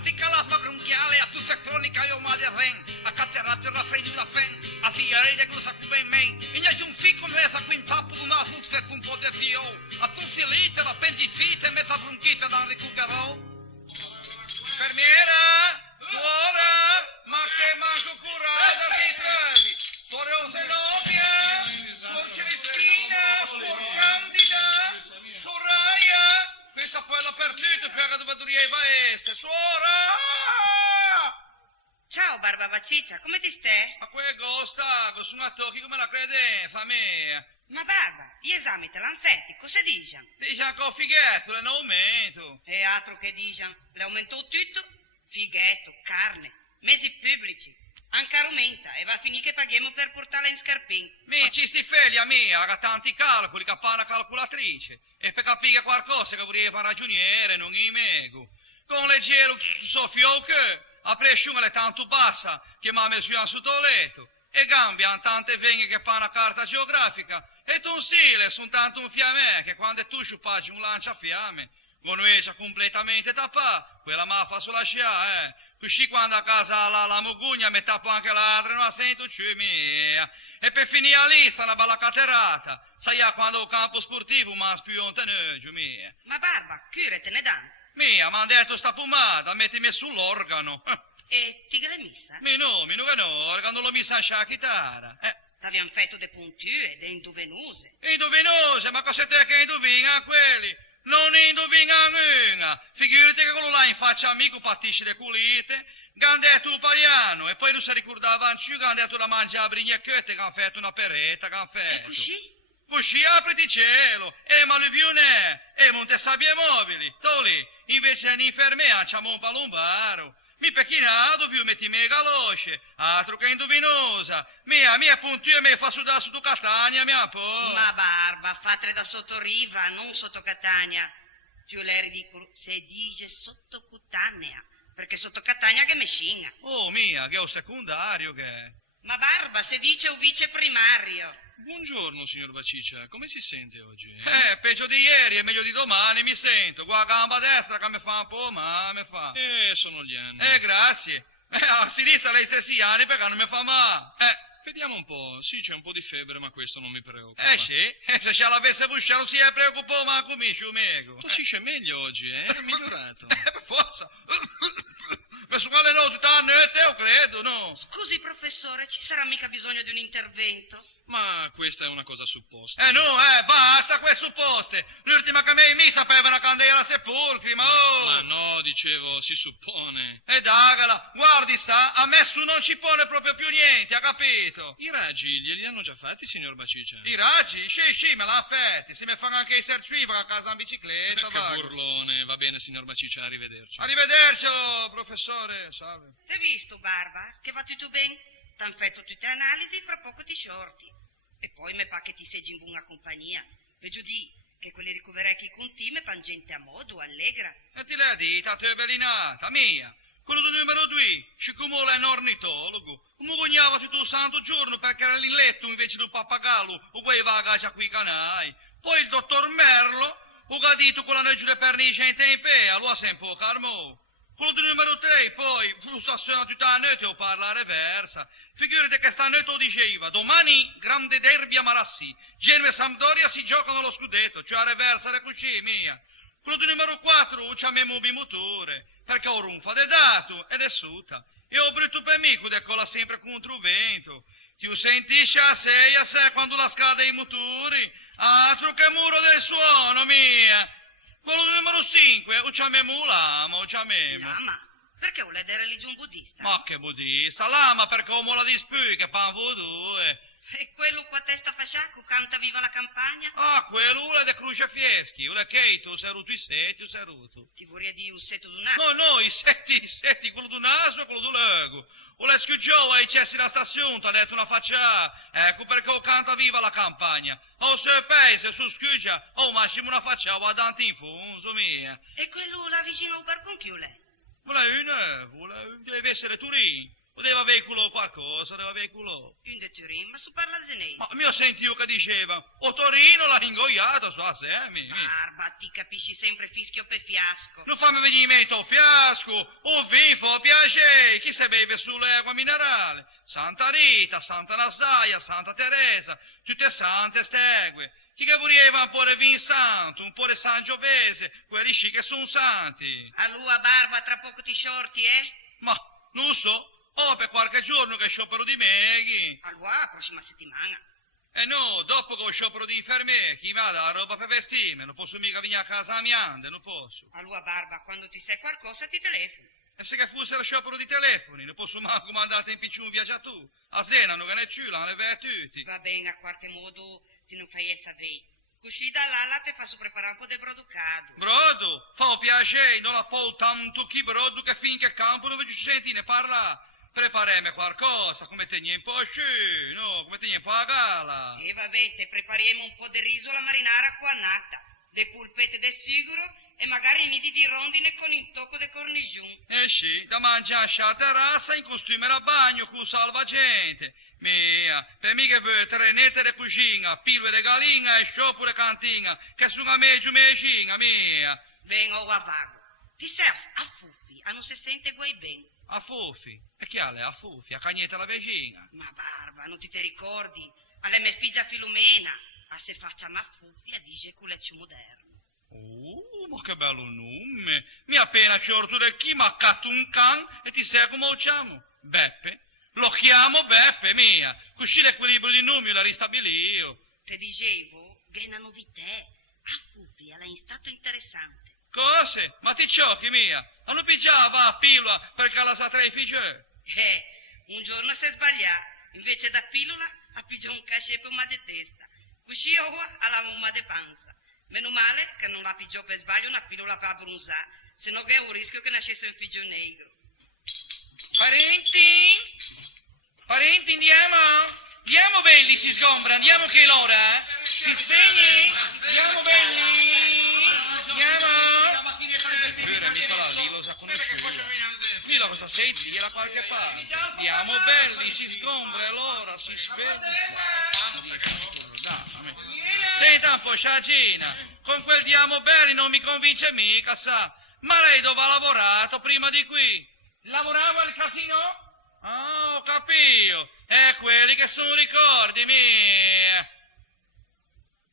ti calaspa bronchiale, a tu se cronica io ma del ren, a catterato il raffreddo da fen, a figliare di cosa come me, e ne un fico mezza qui in tappo di una russa con un po' di fio, a tu si lite, l'appendicite, mezza bronchite da recuperò. Infermiera, suora, ma che manco curata ti trovi? Suora Zenobia, Suor Celestina, Suor Candida, Soraya, questa poi è la partita per dove doveva essere, suora! Ciao Barba Baciccia, come ti stai? Ma quello stavo su una tocchi come la credenza mia. Ma Barba, gli esami te l'hanno fatti, cosa dicono? Dice che ho fighetto, non aumento. E altro che dicono, le aumentò tutto? Fighetto, carne, mesi pubblici, anche aumenta e va a finire che paghiamo per portarla in scarpin. Mi ci sti figlia mia, ha tanti calcoli, che fa una calcolatrice. E per capire qualcosa che voleva ragioniere, non i mego. Con leggero Sofio che a pressione è tanto bassa che mi ha messo in sotto letto. E gambe hanno tante vene che fa una carta geografica. E tonsile sono tanto un fiamme che quando tu sciupaggi un lanciafiamme, con c'è completamente tappato, quella ma fa sulla scia, Così quando a casa la mugugna mi tappo anche l'altra, non la sento più mia. E per finire lì sta una bella caterata. Sai quando il campo sportivo ma più ontaneggio mia. Ma Barba, cure te ne danno? Mia, mi hanno detto sta pomata, mettimi sull'organo. E ti l'hai messa? Mi no, organo l'ho messa a chitarra. T'abbiamo fatto de puntue, de indovenuse. Indovinose, ma cosa te che indovina quelli? Non indovina nulla. Figurati che quello là in faccia amico patisce le culite, gandetto italiano, e poi non si ricordava più gandetto da mangiare a brignacchette che hanno fatto una peretta, che hanno fatto. E così? Così apriti cielo, ma lui più ne, monte sabbie mobili, toli, invece di infermiera c'è un palombaro. Mi pecchinato più metti me galosce, altro che indovinosa. Mia puntuia mi fa sudare su Catania, mia po'. Ma Barba, fate da sotto riva, non sotto Catania. Più lei è ridicolo se dice sotto Cutanea, perché sotto Catania che mescina. Oh mia, che è un secondario che è. Ma Barba, se dice un vice primario. Buongiorno, signor Baciccia. Come si sente oggi? Peggio di ieri e meglio di domani mi sento. Qua a gamba destra che mi fa un po', ma mi fa. Sono gli anni. Grazie. A sinistra lei 6 anni perché non mi fa male. Vediamo un po'. Sì, c'è un po' di febbre, ma questo non mi preoccupa. Sì. Se ce l'avesse busciato non si è preoccupato manco mi, ciumego. Tossisce meglio oggi, È migliorato. Per forza. Ma su quale no, tutta la notte, io credo, no? Scusi, professore, ci sarà mica bisogno di un intervento? Ma questa è una cosa supposta. No, basta queste supposte. L'ultima che mi sapeva una candela sepolcri, ma oh! Ma no, dicevo, si suppone. E dagala, guardi sa, a me su non ci pone proprio più niente, ha capito? I raggi glieli hanno già fatti, signor Baciccia? I raggi? Sì, me l'hanno fatti. Si mi fanno anche i sercivi a casa in bicicletta, Che burlone. Va bene, signor Baciccia, arrivederci. Arrivedercelo, professore, salve. T'hai visto, Barba? Che va tutto bene? T'han fatto tutte le analisi, fra poco ti shorti. E poi me pa che ti seggi in buona compagnia. Veggio di che quelli ricoverati con te me pan gente a modo, allegra. E ti l'hai dita, tu è bellinata, mia. Quello del numero 2, Cicumola è un ornitologo. Mi cognava tutto il santo giorno perché era lì in letto invece del pappagallo, o poi va a casa qui canai. Poi il dottor Merlo, o che ha detto con la noce di pernice in tempea, lo ha sempre carmo. Quello del numero 3, poi, lo sassiona tutta la notte o parla reversa. Figurati che stanotte lo diceva, domani grande derby a Marassi, Genoa e Sampdoria si giocano lo scudetto, cioè a reversa le così, mia. Quello del numero 4 ci abbiamo il motore, perché ho ronfa de dato ed è suta. E ho brutto per me, che cola sempre contro il vento. Ti sentisci a 6 quando la scade i motori, altro che muro del suono, mia. Quello numero 5, o c'amemo lama, o c'amemo. Lama? Perché vuole dare religione buddista? Ma che buddista? Lama perché ho mola di spui, che pan vodue. E quello qua testa fasciacco canta viva la campagna? Quello è de Cruce Fieschi, o le che tu sei ruto i setti, o sei ruto. Ti vorrei dire un setto d'un altro? No, i setti, quello d'un naso e quello d'un lego. O le schiugiò ai cessi la stazione, ti ha detto una faccia, ecco perché o canta viva la campagna. O se paese, su schiugia, massimo una faccia, va davanti in funzo, mia. E quello là vicino al bar con chi è? Vuole deve essere Turin. Deve avere culo qualcosa, deve avere culo. Un de Turin, ma su parla senese. Ma mi ho sentito che diceva, o Torino l'ha ingoiato su Semi. Barba, ti capisci sempre fischio per fiasco. Non fammi venire in mente un fiasco, o vivo, piacere, chi se beve sull'acqua minerale? Santa Rita, Santa Nasaia, Santa Teresa, tutte sante stegue. Chi che voleva un po' di vin santo, un po' di Sangiovese, quelli sì che sono santi. Allora, Barba, tra poco ti shorti, eh? Ma, non lo so, per qualche giorno che sciopero di meghi. Allora, prossima settimana. No, dopo che ho sciopero di infermieri, chi mi dà la roba per vestirmi, non posso mica venire a casa a miande, non posso. Allora, Barba, quando ti sai qualcosa ti telefoni. E se che fosse lo sciopero di telefoni, non posso mai comandare in piccione viaggia tu. A Zena non ne c'è, l'hanno levata tutti. Va bene, a qualche modo ti non fai sapere. Così da là ti faccio preparare un po' di broducado. Brodo, fa un piacere, non la può tanto chi brodo che finché campo non vedo sentire parlare. Preparami qualcosa, come te un po' sci, no, come te un po' a gala. E va bene, te prepariamo un po' di riso alla marinara qua nata, de pulpette de siguro e magari nidi di rondine con il tocco de cornigiun. Sì, da mangiare a terrazza in costume da bagno con salvagente. Mia, per me che vuoi trenette de cucina, pilue de galina e sciopero de cantina, che sono a meggio medicina, mia. Ben, o vago. Ti serve a fuffi, a non si sente guai ben. A Fofi, e chi è a Fofi, a cagnetta la vicina. Ma Barba, non ti ricordi? Alla mia figlia Filomena, a se facciamo a fuffi a dice culeccio moderno. Ma che bello nome! Mi ha appena sciorto del chi, mi ha catto un can e ti sai come lo chiamo? Beppe. Lo chiamo Beppe, mia. Così l'equilibrio di nomi la ristabilio. Te dicevo, che è una novità. A fuffi è in stato interessante. Cose? Ma ti ciocchi, mia? Non pigiava a pillola perché la sa tra i figli? Un giorno si è sbagliato. Invece da pillola ha pigiato un cachet per una de testa. Così ora ha una de panza. Meno male che non la pigiò per sbaglio una pillola per abbronzare, se no che è un rischio che nascesse un figlio negro. Parenti, andiamo? Andiamo belli, si sgombra, andiamo che è l'ora, si spegne, andiamo belli, andiamo. Vero, Nicola, lì lo sa conosciuto. Lì cosa senti, era qualche parte. Andiamo belli, si sgombra, allora si spegne. Senta un po', Sciagina, con quel diamo belli non mi convince mica, sa. Ma lei dove ha lavorato prima di qui? Lavoravo al casino? Ah, ho capito. Quelli che sono ricordi, mia.